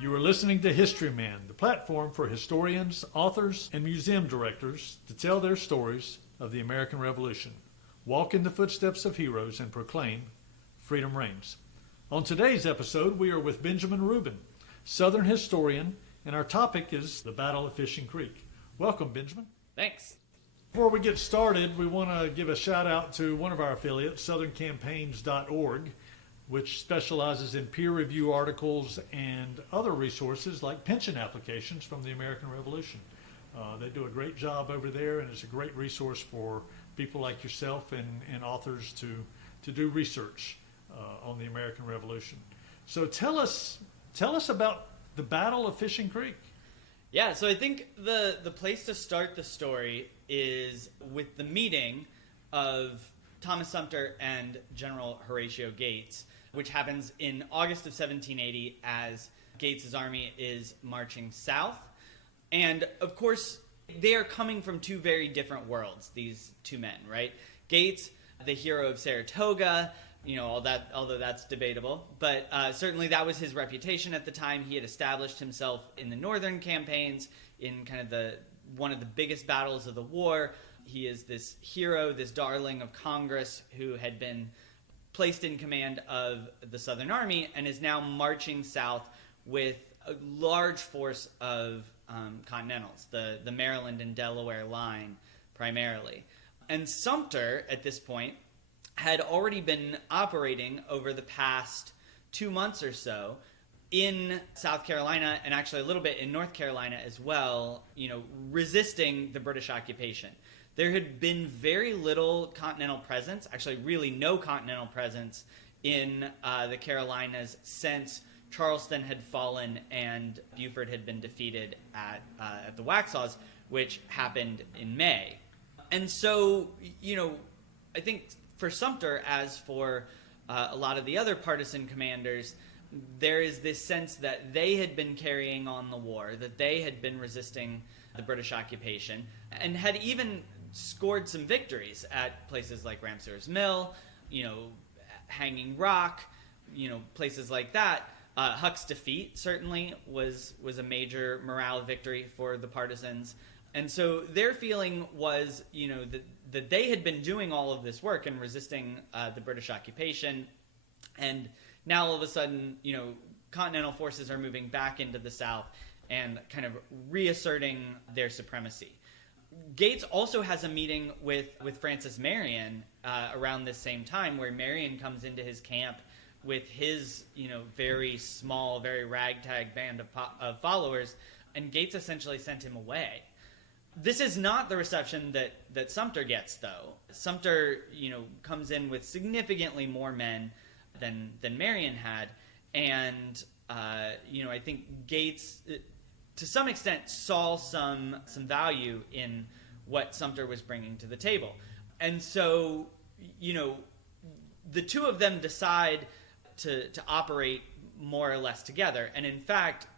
You are listening to Historyman, the platform for historians, authors, and museum directors to tell their stories of the American Revolution. Walk in the footsteps of heroes and proclaim freedom reigns. On today's episode, we are with Benjamin Rubin, Southern historian, and our topic is the Battle of Fishing Creek. Welcome, Benjamin. Thanks. Before we get started, we want to give a shout out to one of our affiliates, southerncampaigns.org, which specializes in peer review articles and other resources like pension applications from the American Revolution. They do a great job over there, and it's a great resource for people like yourself and authors to do research on the American Revolution. So tell us about the Battle of Fishing Creek. Yeah, so I think the place to start the story is with the meeting of Thomas Sumter and General Horatio Gates, which happens in August of 1780 as Gates's army is marching south. And of course, they are coming from two very different worlds, these two men, right? Gates, the hero of Saratoga, although that's debatable, but certainly that was his reputation at the time. He had established himself in the northern campaigns in kind of one of the biggest battles of the war. He is this hero, this darling of Congress who had been placed in command of the Southern Army and is now marching south with a large force of Continentals, the Maryland and Delaware line primarily. And Sumter, at this point, had already been operating over the past 2 months or so in South Carolina and actually a little bit in North Carolina as well, resisting the British occupation. There had been very little continental presence, actually really no continental presence in the Carolinas since Charleston had fallen and Beaufort had been defeated at the Waxhaws, which happened in May. And so, I think for Sumter, as for a lot of the other partisan commanders, there is this sense that they had been carrying on the war, that they had been resisting the British occupation, and had even scored some victories at places like Ramseur's Mill, Hanging Rock, places like that. Huck's defeat certainly was a major morale victory for the partisans. And so their feeling was, that they had been doing all of this work and resisting the British occupation. And now all of a sudden, continental forces are moving back into the South and kind of reasserting their supremacy. Gates also has a meeting with Francis Marion around this same time, where Marion comes into his camp with his, very small, very ragtag band of followers, and Gates essentially sent him away. This is not the reception that Sumter gets, though. Sumter, comes in with significantly more men than Marion had, and I think Gates, to some extent, saw some value in what Sumter was bringing to the table, and so the two of them decide to operate more or less together. And in fact,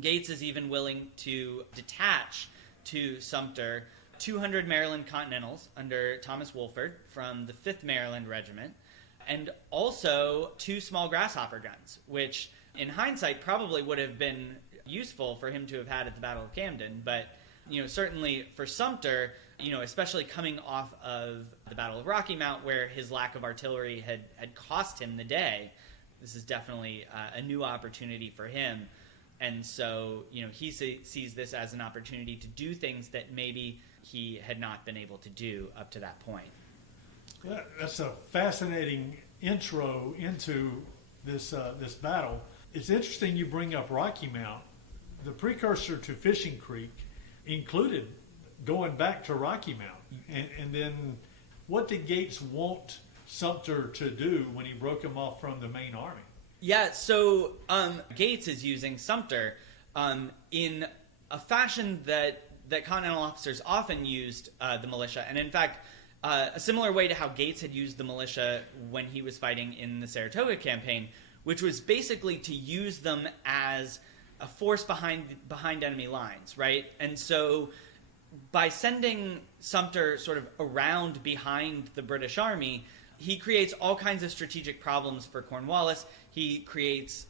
Gates is even willing to detach to Sumter 200 Maryland Continentals under Thomas Wolford from the 5th Maryland Regiment, and also 2 small grasshopper guns, which in hindsight probably would have been useful for him to have had at the Battle of Camden. But certainly for Sumter, especially coming off of the Battle of Rocky Mount, where his lack of artillery had cost him the day, this is definitely a new opportunity for him. And so, he sees this as an opportunity to do things that maybe he had not been able to do up to that point. Yeah, that's a fascinating intro into this battle. It's interesting you bring up Rocky Mount. The precursor to Fishing Creek included going back to Rocky Mount. And then what did Gates want Sumter to do when he broke him off from the main army? Yeah, so Gates is using Sumter in a fashion that Continental officers often used the militia. And in fact, a similar way to how Gates had used the militia when he was fighting in the Saratoga campaign, which was basically to use them as a force behind enemy lines, right? And so by sending Sumter sort of around behind the British Army, he creates all kinds of strategic problems for Cornwallis. He creates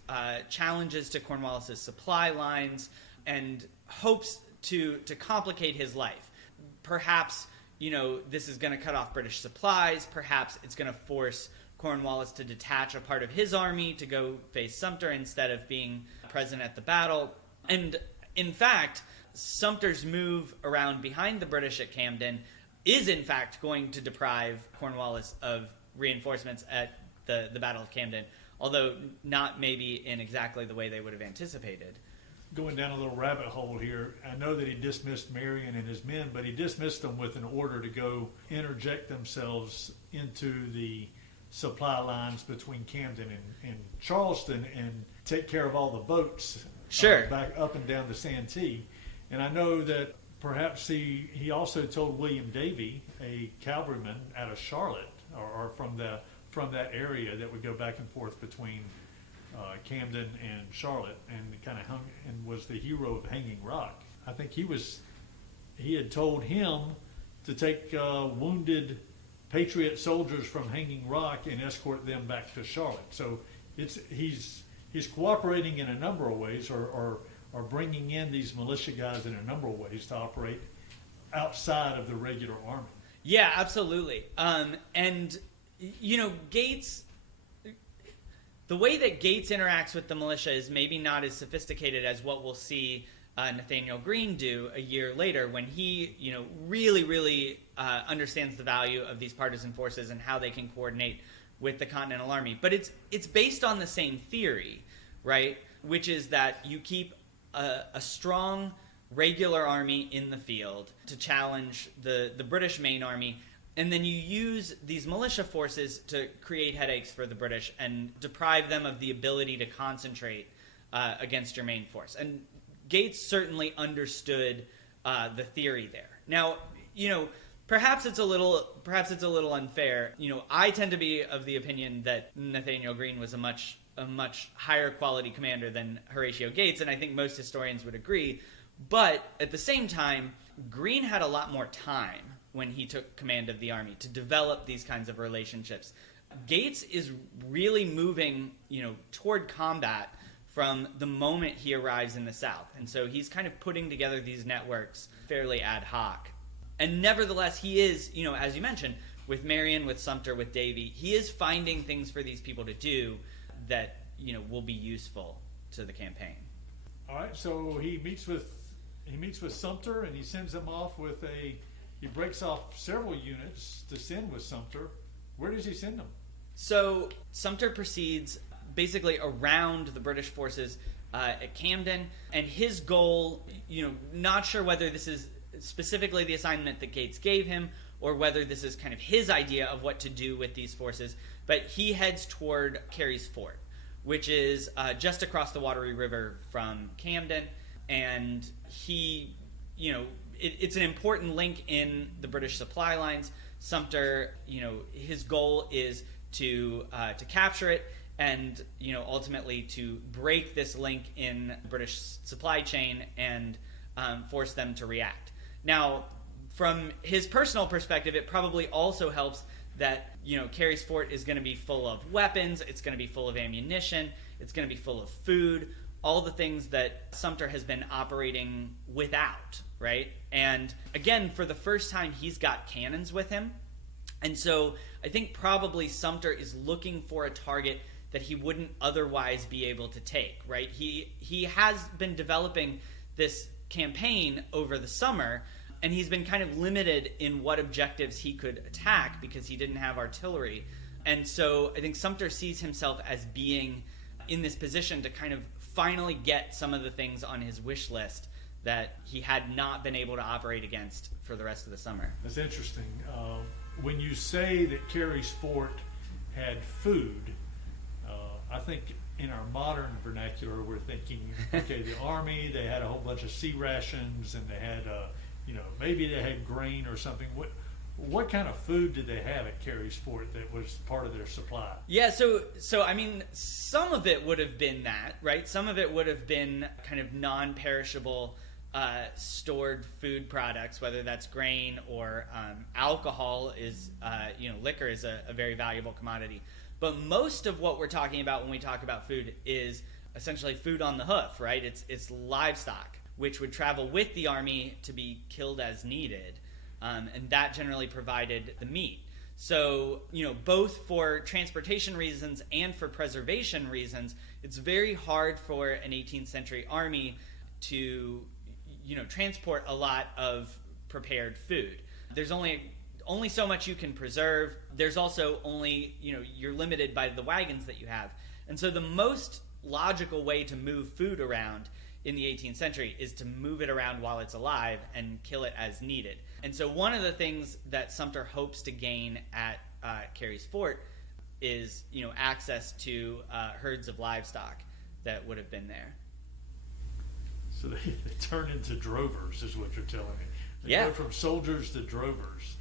challenges to Cornwallis's supply lines and hopes to complicate his life. Perhaps, this is going to cut off British supplies. Perhaps it's going to force Cornwallis to detach a part of his army to go face Sumter instead of being present at the battle. And in fact, Sumter's move around behind the British at Camden is in fact going to deprive Cornwallis of reinforcements at the Battle of Camden, although not maybe in exactly the way they would have anticipated. Going down a little rabbit hole here, I know that he dismissed Marion and his men, but he dismissed them with an order to go interject themselves into the supply lines between Camden and Charleston and take care of all the boats back up and down the Santee. And I know that perhaps he also told William Davy, a cavalryman out of Charlotte, or from that area that would go back and forth between Camden and Charlotte, and kind of hung and was the hero of Hanging Rock. I think he had told him to take wounded Patriot soldiers from Hanging Rock and escort them back to Charlotte. So he's cooperating in a number of ways, or bringing in these militia guys in a number of ways to operate outside of the regular army. Yeah, absolutely. And Gates, the way that Gates interacts with the militia is maybe not as sophisticated as what we'll see Nathaniel Greene do a year later, when he, really, really understands the value of these partisan forces and how they can coordinate with the Continental Army. But it's based on the same theory, right? Which is that you keep a strong regular army in the field to challenge the British main army, and then you use these militia forces to create headaches for the British and deprive them of the ability to concentrate against your main force. And Gates certainly understood the theory there. Now, perhaps it's a little unfair. I tend to be of the opinion that Nathaniel Greene was a much higher quality commander than Horatio Gates, and I think most historians would agree. But at the same time, Greene had a lot more time when he took command of the army to develop these kinds of relationships. Gates is really moving, toward combat from the moment he arrives in the South. And so he's kind of putting together these networks fairly ad hoc. And nevertheless, he is, as you mentioned, with Marion, with Sumter, with Davy, he is finding things for these people to do that, will be useful to the campaign. All right, so he meets with Sumter, and he sends them off he breaks off several units to send with Sumter. Where does he send them? So Sumter proceeds basically around the British forces at Camden, and his goal, not sure whether this is specifically the assignment that Gates gave him or whether this is kind of his idea of what to do with these forces, but he heads toward Carey's Fort, which is just across the Wateree River from Camden, and he, it's an important link in the British supply lines. Sumter, his goal is to capture it and, ultimately to break this link in the British supply chain and force them to react. Now, from his personal perspective, it probably also helps that, Carey's Fort is going to be full of weapons, it's going to be full of ammunition, it's going to be full of food, all the things that Sumter has been operating without, right? And again, for the first time, he's got cannons with him. And so I think probably Sumter is looking for a target that he wouldn't otherwise be able to take, right? He has been developing this campaign over the summer, and he's been kind of limited in what objectives he could attack because he didn't have artillery. And so I think Sumter sees himself as being in this position to kind of finally get some of the things on his wish list that he had not been able to operate against for the rest of the summer. That's interesting. When you say that Carey's Fort had food, I think in our modern vernacular, we're thinking, okay, the Army, they had a whole bunch of sea rations, and they had, maybe they had grain or something. What kind of food did they have at Carey's Fort that was part of their supply? Yeah, so I mean, some of it would have been that, right? Some of it would have been kind of non-perishable stored food products, whether that's grain or alcohol. Is liquor is a very valuable commodity. But most of what we're talking about when we talk about food is essentially food on the hoof, right? It's livestock, which would travel with the army to be killed as needed, and that generally provided the meat. So, both for transportation reasons and for preservation reasons, it's very hard for an 18th century army to, transport a lot of prepared food. There's only so much you can preserve. There's also only, you're limited by the wagons that you have. And so the most logical way to move food around in the 18th century is to move it around while it's alive and kill it as needed. And so one of the things that Sumter hopes to gain at Carey's Fort is, access to herds of livestock that would have been there. So they turn into drovers, is what you're telling me. They Yeah. go from soldiers to drovers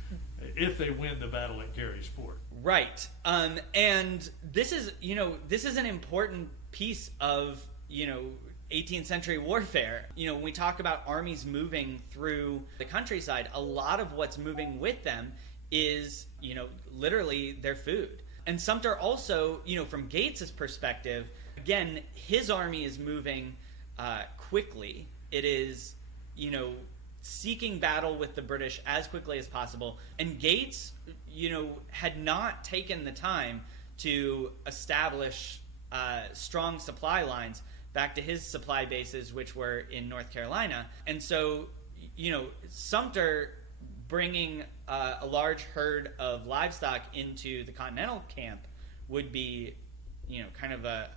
if they win the battle at Carey's Fort. Right. And this is an important piece of, 18th century warfare. When we talk about armies moving through the countryside, a lot of what's moving with them is, literally their food. And Sumter also, from Gates's perspective, again, his army is moving quickly. It is, seeking battle with the British as quickly as possible. And Gates, had not taken the time to establish strong supply lines back to his supply bases, which were in North Carolina. And so, Sumter bringing a large herd of livestock into the Continental camp would be, kind of a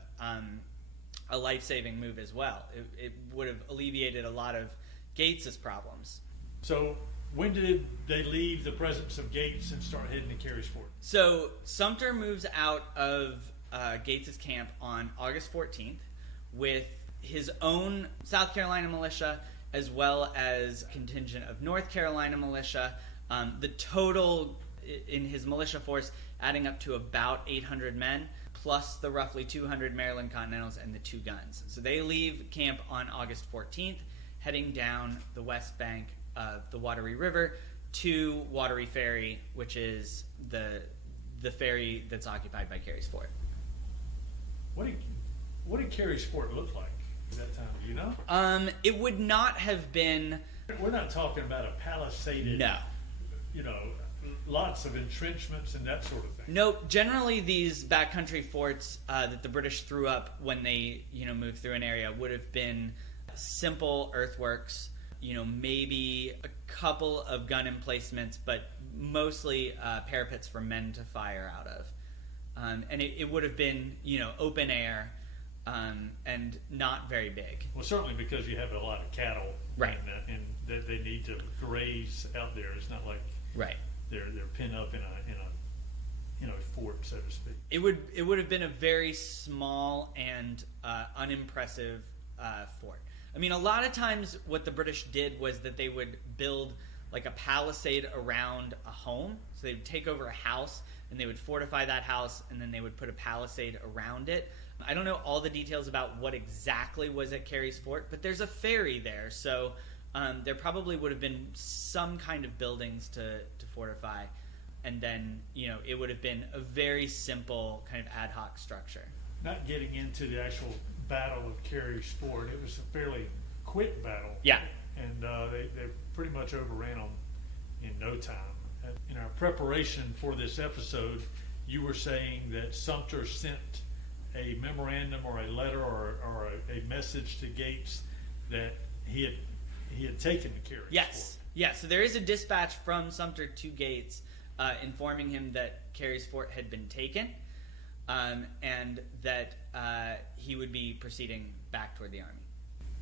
life-saving move as well. It would have alleviated a lot of Gates's problems. So when did they leave the presence of Gates and start heading to Carey's Fort? So Sumter moves out of Gates's camp on August 14th with his own South Carolina militia as well as a contingent of North Carolina militia. The total in his militia force adding up to about 800 men, plus the roughly 200 Maryland Continentals and the 2 guns. So they leave camp on August 14th, heading down the west bank of the Wateree River to Wateree Ferry, which is the ferry that's occupied by Carey's Fort. What did Carey's Fort look like at that time? Do you know? It would not have been. We're not talking about a palisaded. No. Lots of entrenchments and that sort of thing. No, generally these backcountry forts that the British threw up when they, moved through an area would have been simple earthworks, maybe a couple of gun emplacements, but mostly parapets for men to fire out of. And it would have been, open air and not very big. Well, certainly because you have a lot of cattle, right, and that they need to graze out there. It's not like right. They're pinned up in a fort, so to speak. It would have been a very small and unimpressive fort. I mean, a lot of times what the British did was that they would build like a palisade around a home. So they would take over a house and they would fortify that house, and then they would put a palisade around it. I don't know all the details about what exactly was at Carey's Fort, but there's a ferry there, so there probably would have been some kind of buildings to fortify, and then it would have been a very simple kind of ad hoc structure. Not getting into the actual Battle of Carey's Fort, it was a fairly quick battle. Yeah, and they pretty much overran them in no time. In our preparation for this episode, you were saying that Sumter sent a memorandum or a letter or a message to Gates that he had taken the Carey's Yes. Fort. Yeah, so there is a dispatch from Sumter to Gates informing him that Carey's Fort had been taken, and that he would be proceeding back toward the army.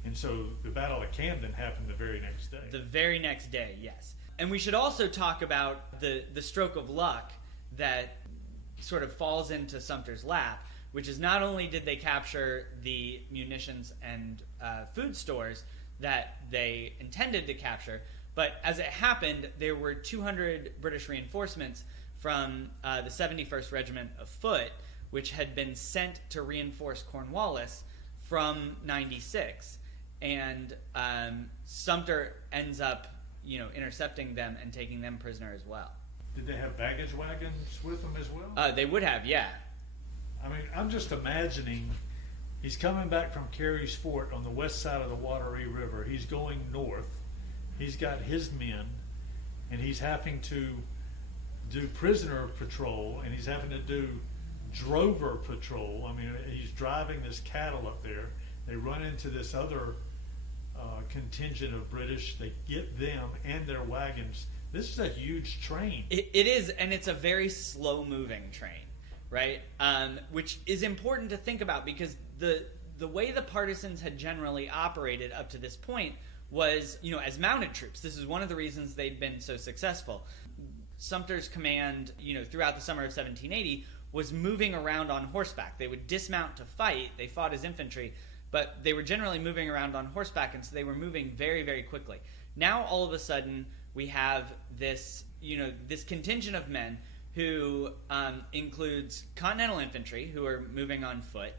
And so the Battle of Camden happened the very next day. The very next day, yes. And we should also talk about the stroke of luck that sort of falls into Sumter's lap, which is not only did they capture the munitions and food stores that they intended to capture, but as it happened, there were 200 British reinforcements from the 71st Regiment of Foot, which had been sent to reinforce Cornwallis from 96. and Sumter ends up, intercepting them and taking them prisoner as well. Did they have baggage wagons with them as well? They would have, yeah. I mean, I'm just imagining he's coming back from Carey's Fort on the west side of the Wateree River. He's going north. He's got his men, and he's having to do prisoner patrol, and he's having to do drover patrol. I mean, he's driving this cattle up there. They run into this other contingent of British. They get them and their wagons. This is a huge train. It is, and it's a very slow-moving train, right? Which is important to think about, because the way the partisans had generally operated up to this point was, as mounted troops. This is one of the reasons they'd been so successful. Sumter's command, throughout the summer of 1780, was moving around on horseback. They would dismount to fight. They fought as infantry, but they were generally moving around on horseback, and so they were moving very, very quickly. Now, all of a sudden, we have this, this contingent of men who includes Continental infantry, who are moving on foot.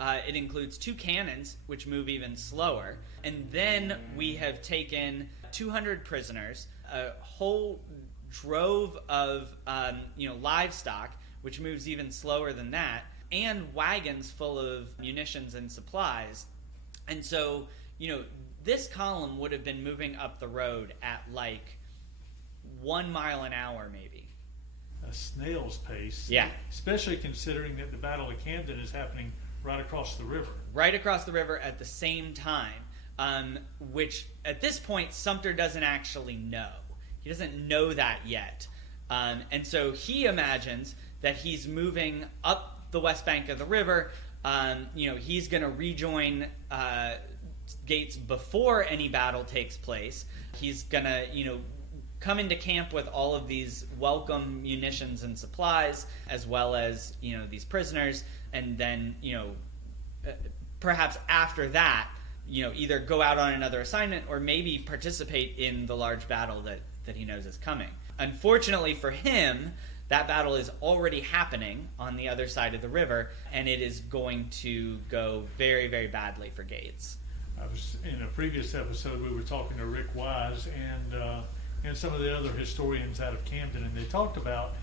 It includes 2 cannons, which move even slower. And then we have taken 200 prisoners, a whole drove of livestock, which moves even slower than that, and wagons full of munitions and supplies. And so, this column would have been moving up the road at like 1 mile an hour, maybe. A snail's pace. Yeah. Especially considering that the Battle of Camden is happening right across the river. Right across the river at the same time, which at this point Sumter doesn't actually know. He doesn't know that yet. And so he imagines that he's moving up the west bank of the river. He's going to rejoin Gates before any battle takes place. He's going to, come into camp with all of these welcome munitions and supplies, as well as, these prisoners, and then, perhaps after that, either go out on another assignment or maybe participate in the large battle that he knows is coming. Unfortunately for him, that battle is already happening on the other side of the river, and it is going to go very, very badly for Gates. I was in a previous episode. We were talking to Rick Wise and some of the other historians out of Camden, and they talked about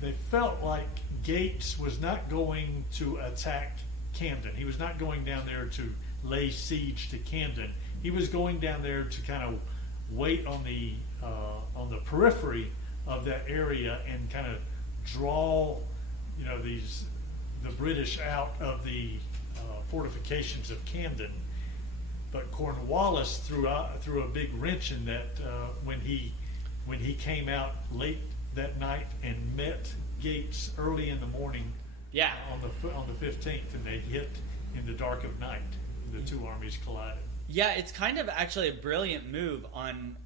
they felt like Gates was not going to attack Camden. He was not going down there to lay siege to Camden. He was going down there to kind of wait on the periphery of that area and kind of draw, the British out of the fortifications of Camden. But Cornwallis threw a big wrench in that when he came out late that night and met Gates early in the morning. Yeah. On the 15th, and they hit in the dark of night. The two armies collided. Yeah, it's kind of actually a brilliant move on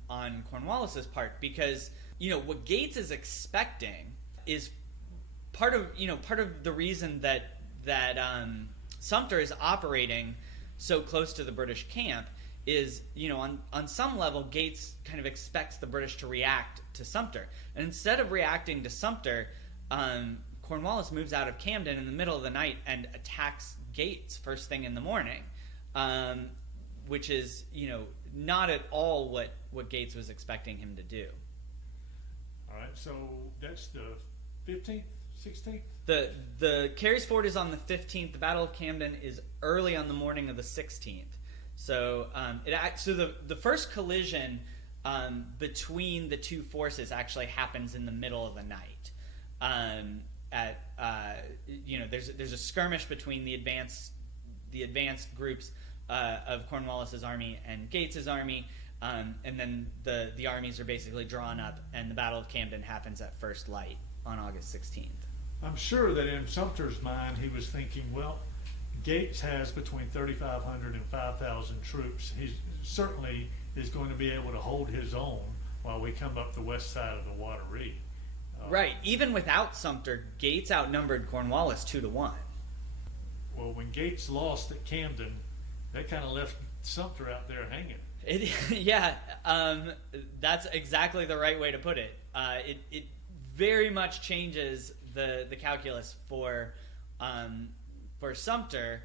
Cornwallis's part, because what Gates is expecting is part of the reason that Sumter is operating so close to the British camp is, on some level, Gates kind of expects the British to react to Sumter. And instead of reacting to Sumter, Cornwallis moves out of Camden in the middle of the night and attacks Gates first thing in the morning, which is, not at all what Gates was expecting him to do. All right, so that's the 15th, 16th? The Carey's Ford is on the 15th. The Battle of Camden is early on the morning of the 16th. So the first collision between the two forces actually happens in the middle of the night. There's a skirmish between the advanced groups of Cornwallis's army and Gates's army, and then the armies are basically drawn up, and the Battle of Camden happens at first light on August 16th. I'm sure that in Sumter's mind he was thinking, well, Gates has between 3,500 and 5,000 troops. He certainly is going to be able to hold his own while we come up the west side of the Wateree. Right. Even without Sumter, Gates outnumbered Cornwallis 2-1. Well, when Gates lost at Camden, that kind of left Sumter out there hanging. That's exactly the right way to put it. It very much changes the calculus for Sumter,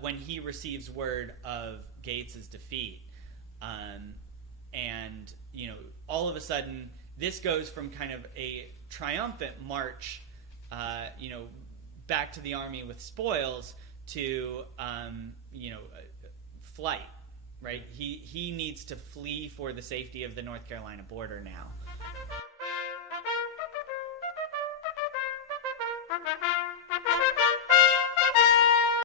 when he receives word of Gates's defeat. And, all of a sudden, this goes from kind of a triumphant march, back to the army with spoils to, flight, right? He needs to flee for the safety of the North Carolina border now.